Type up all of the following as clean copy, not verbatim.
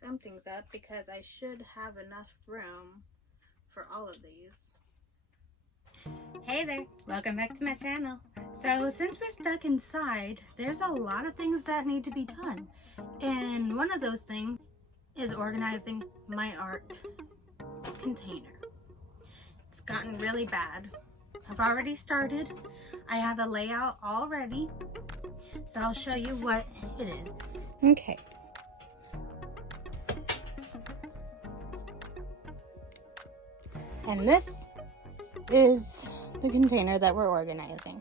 something's up because I should have enough room for all of these. Hey there, welcome back to my channel. So since we're stuck inside, there's a lot of things that need to be done. And one of those things is organizing my art container. It's gotten really bad. I've already started. I have a layout already. So I'll show you what it is. Okay. And this is the container that we're organizing.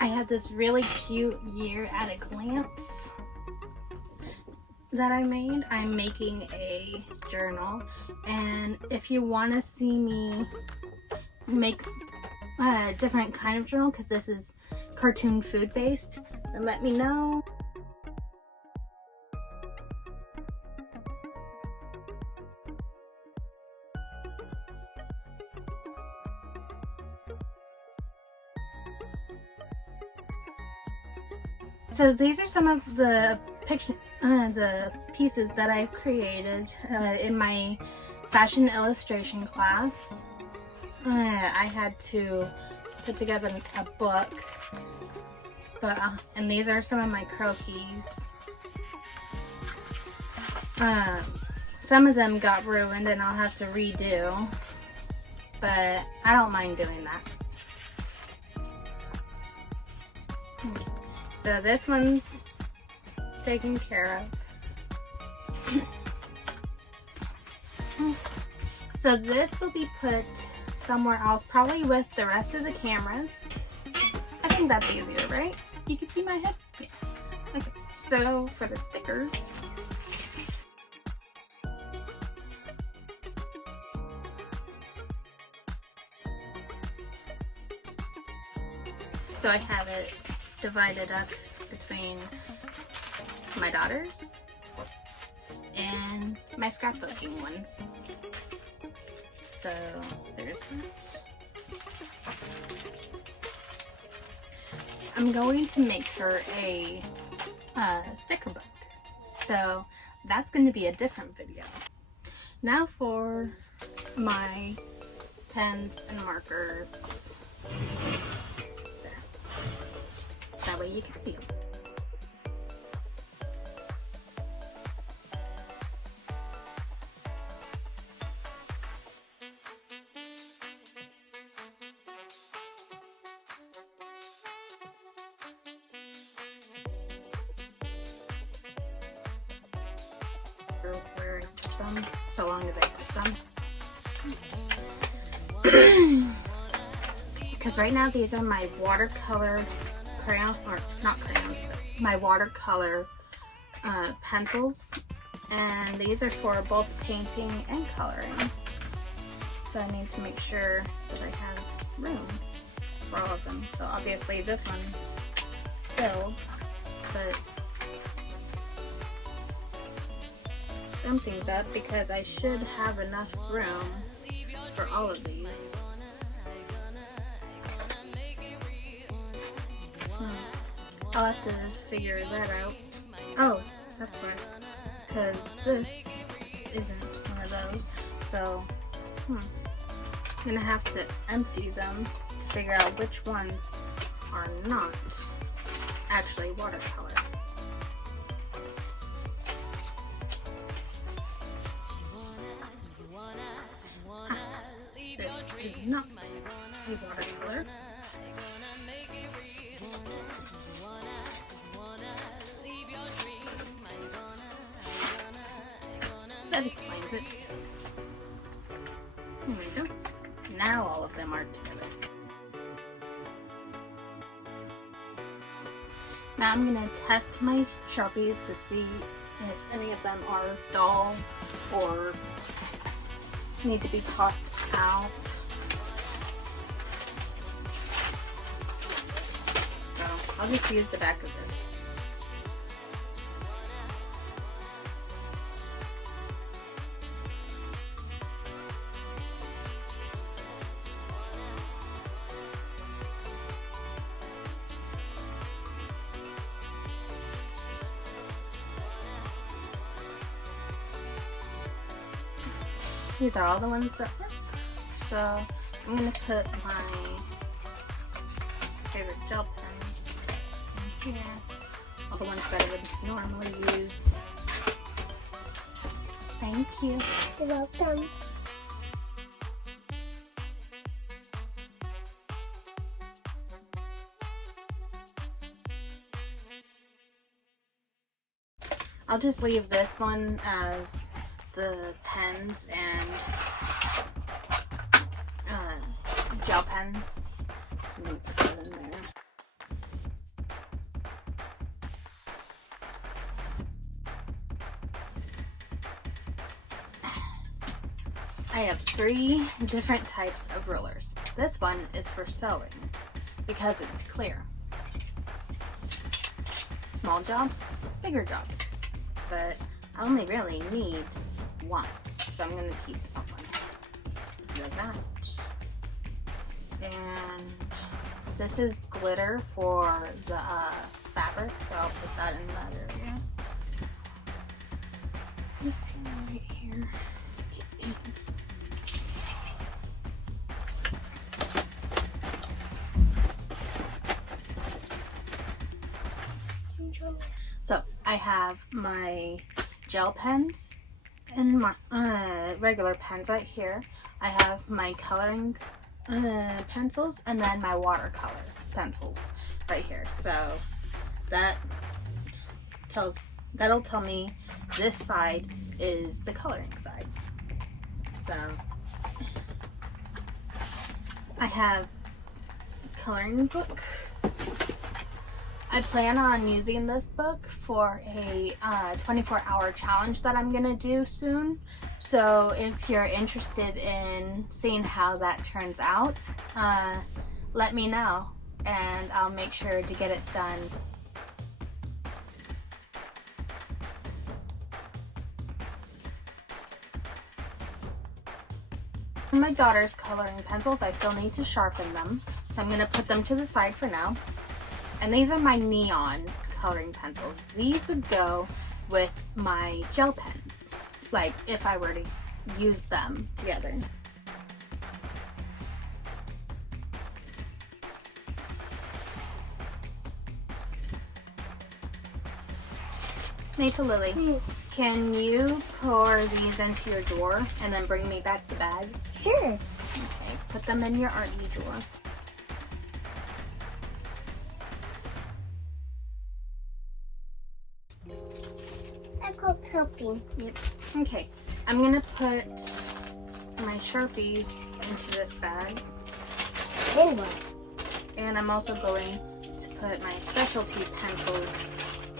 I have this really cute year at a glance that I made. I'm making a journal, and if you want to see me make a different kind of journal, because this is cartoon food based, then let me know. So these are some of the pieces that I've created in my fashion illustration class. I had to put together a book, but and these are some of my croquis. Some of them got ruined and I'll have to redo, but I don't mind doing that. So this one's taken care of. So this will be put somewhere else, probably with the rest of the cameras. I think that's easier, right? You can see my head? Yeah. Okay, so for the stickers, so I have it divided up between my daughters and my scrapbooking ones. So there's that. I'm going to make her a sticker book. So that's going to be a different video. Now for my pens and markers. That way you can see them. Where I put them, so long as I put them. Because right now these are my watercolor crayons, or not crayons, but my watercolor pencils, and these are for both painting and coloring. So I need to make sure that I have room for all of them. So obviously this one's filled, but something's up because I should have enough room for all of these. I'll have to figure that out. Oh, that's right. Because this isn't one of those. So, I'm gonna have to empty them to figure out which ones are not actually watercolor. This is not a watercolor. That explains it. There we go. Now all of them are together. Now I'm going to test my Sharpies to see if any of them are dull or need to be tossed out. So I'll just use the back of this. These are all the ones that work. So I'm going to put my favorite gel pens in here. All the ones that I would normally use. Thank you. You're welcome. I'll just leave this one as the pens and gel pens. So I'm gonna put that in there. I have 3 different types of rulers. This one is for sewing because it's clear. Small jobs, bigger jobs, but I only really need 1, so I'm going to keep that one. That. And this is glitter for the fabric, so I'll put that in that area. This one right here. So I have my gel pens and my regular pens right here. I have my coloring pencils and then my watercolor pencils right here. So that'll tell me this side is the coloring side. So I have a coloring book. I plan on using this book for a 24-hour challenge that I'm gonna do soon. So if you're interested in seeing how that turns out, let me know and I'll make sure to get it done. For my daughter's coloring pencils, I still need to sharpen them. So I'm gonna put them to the side for now. And these are my neon coloring pencils. These would go with my gel pens, like if I were to use them together. Maple Lily, can you pour these into your drawer and then bring me back the bag? Sure. Okay, put them in your arty drawer. Helping. Yep. Okay. I'm gonna put my Sharpies into this bag. Then what? And I'm also going to put my specialty pencils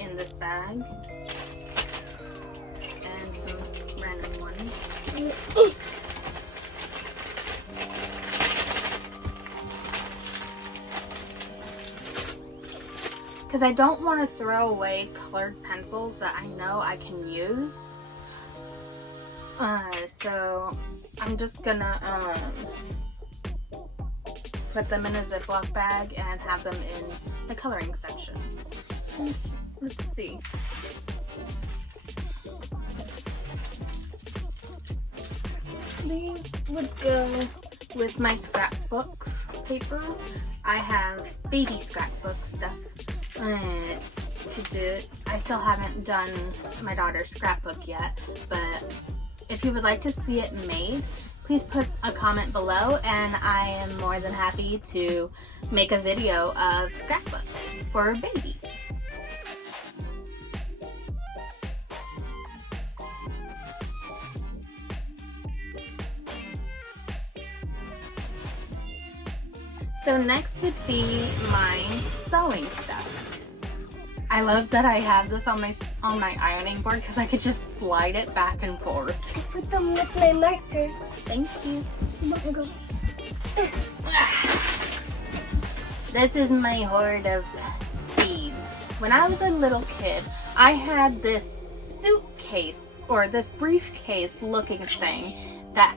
in this bag. And some random ones. Because I don't want to throw away colored pencils that I know I can use. So I'm just gonna put them in a Ziploc bag and have them in the coloring section. Let's see. These would go with my scrapbook paper. I have baby scrapbook stuff to do. I still haven't done my daughter's scrapbook yet, but if you would like to see it made, please put a comment below and I am more than happy to make a video of scrapbook for a baby. So next would be my sewing stuff. I love that I have this on my ironing board because I could just slide it back and forth. Put them with my markers. Thank you. Marker. This is my hoard of beads. When I was a little kid, I had this suitcase or this briefcase looking thing that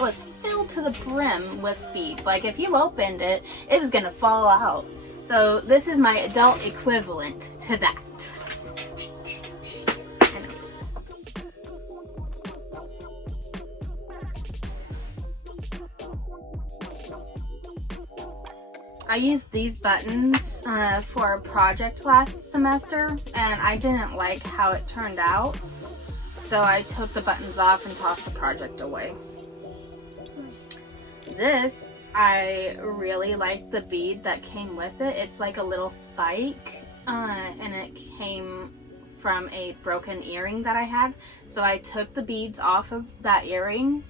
was filled to the brim with beads. Like if you opened it, it was gonna fall out. So this is my adult equivalent to that. I used these buttons for a project last semester, and I didn't like how it turned out. So I took the buttons off and tossed the project away. This, I really like the bead that came with it. It's like a little spike, and it came from a broken earring that I had. So I took the beads off of that earring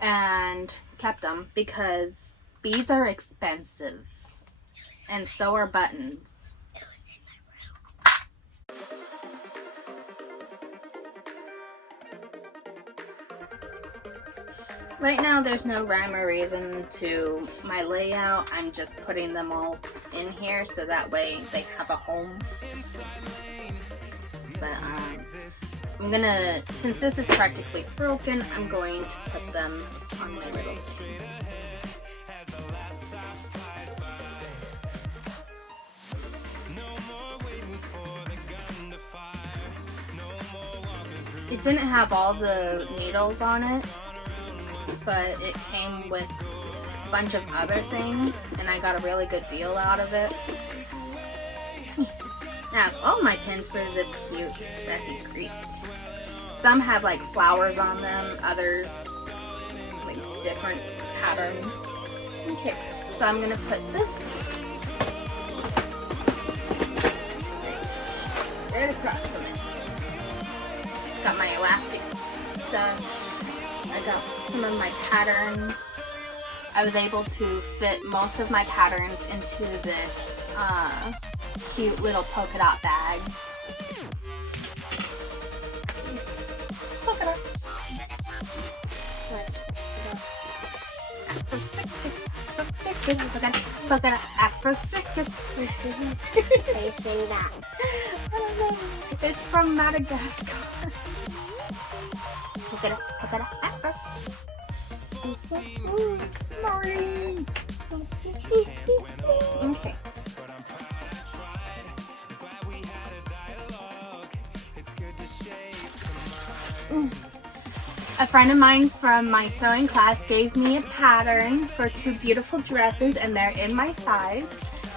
and kept them because beads are expensive, and so are buttons. Right now there's no rhyme or reason to my layout. I'm just putting them all in here so that way they have a home. But I'm gonna, since this is practically broken, I'm going to put them on my little stand. It didn't have all the needles on it, but it came with a bunch of other things, and I got a really good deal out of it. Now, all my pins are this cute that he created. Some have like flowers on them, others like different patterns. Okay, so I'm gonna put this right across from it. Got my elastic stuff. I got some of my patterns. I was able to fit most of my patterns into this cute little polka dot bag. Polka dots. Polka dot Afro circus. I sing that. I don't know. It's from Madagascar. Polka dot Afro. Sorry. Okay. A friend of mine from my sewing class gave me a pattern for 2 beautiful dresses, and they're in my size.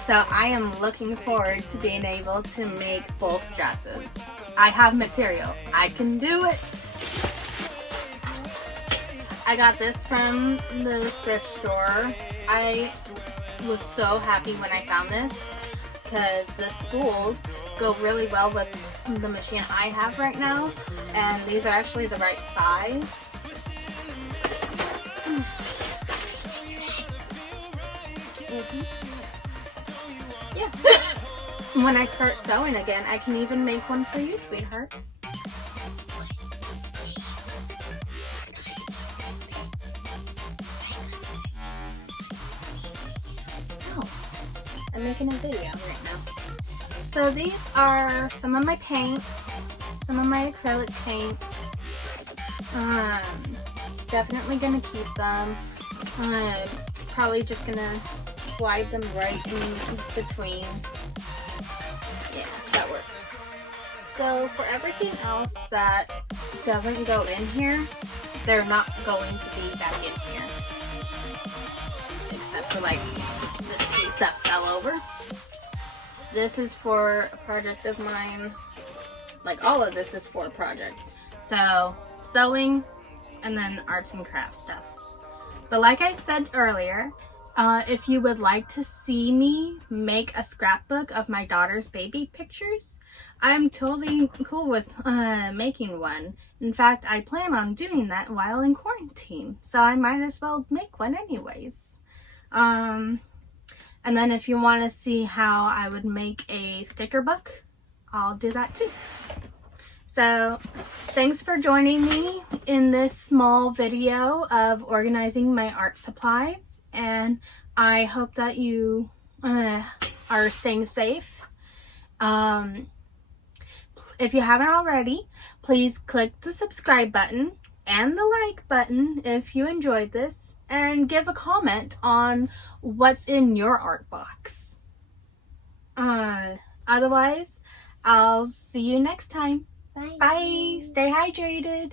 So I am looking forward to being able to make both dresses. I have material. I can do it. I got this from the thrift store. I was so happy when I found this because the spools go really well with the machine I have right now, and these are actually the right size. Yeah. When I start sewing again, I can even make one for you, sweetheart. I'm making a video right now. So these are some of my paints, some of my acrylic paints. Definitely gonna keep them. Probably just gonna slide them right in between. Yeah, that works. So for everything else that doesn't go in here, they're not going to be back in here. Except for like this piece that fell over. This is for a project of mine. Like all of this is for a project. So sewing and then arts and crafts stuff. But like I said earlier, if you would like to see me make a scrapbook of my daughter's baby pictures, I'm totally cool with making one. In fact, I plan on doing that while in quarantine, so I might as well make one anyways. And then if you want to see how I would make a sticker book, I'll do that too. So thanks for joining me in this small video of organizing my art supplies, and I hope that you are staying safe. If you haven't already, please click the subscribe button and the like button if you enjoyed this, and give a comment on what's in your art box. Otherwise, I'll see you next time. Bye. Bye. Stay hydrated.